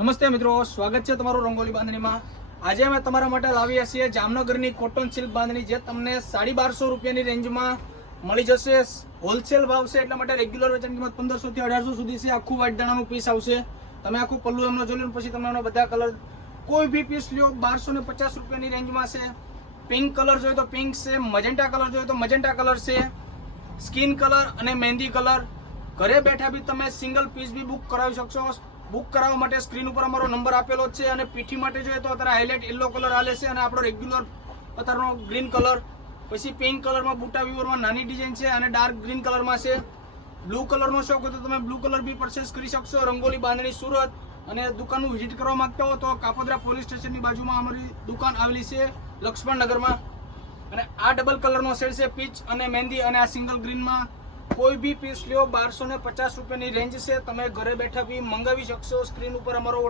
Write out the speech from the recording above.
નમસ્તે મિત્રો, સ્વાગત છે તમારું રંગોલી બાંધણીમાં। આજે અમે તમારા માટે લાવ્યા છીએ જામનગરની કોટન સિલ્ક બાંધણી, જે તમને 1250 રૂપિયાની રેન્જમાં મળી જશે। હોલસેલ ભાવ છે, એટલા માટે રેગ્યુલર વેચાણ કિંમત 1500 થી 1800 સુધી છે। આખું વ્હાઈટ દાણાનું પીસ આવશે। તમે આખું પલ્લું એમનો જોઈ લો, પછી તમે એમના બધા કલર કોઈ બી પીસ લ્યો 1250 રૂપિયાની રેન્જમાં છે। પિંક કલર જોઈએ તો પિંક છે, મજેન્ટા કલર જોઈએ તો મજેન્ટા કલર છે, સ્કિન કલર અને મહેંદી કલર। ઘરે બેઠા બી તમે સિંગલ પીસ બી બુક કરાવી શકશો। બુક કરાવવા માટે સ્ક્રીન ઉપર અમારો નંબર આપેલો છે। અને પીઠી માટે જોઈએ તો અત્યારે હાઇલાઇટ યલો કલર આલે છે, અને આપણો રેગ્યુલર અત્યારનો ગ્રીન કલર, પછી પિંક કલરમાં બુટા વ્યુવરમાં નાની ડિઝાઇન છે, અને ડાર્ક ગ્રીન કલરમાં છે। બ્લુ કલરનો શોખ હોય તો તમે બ્લુ કલર બી પરચેસ કરી શકશો। રંગોલી બાંધણી સુરત, અને દુકાનનું વિઝિટ કરવા માંગતા હો તો કાપોદ્રા પોલીસ સ્ટેશનની બાજુમાં અમારી દુકાન આવેલી છે, લક્ષ્મણનગરમાં। અને આ ડબલ કલરનો શેડ છે, પીચ અને મહેંદી, અને આ સિંગલ ગ્રીનમાં કોઈ બી પીસ લ્યો 1250 રૂપિયાની રેન્જ છે। તમે ઘરે બેઠા બી મંગાવી શકશો। સ્ક્રીન ઉપર અમારો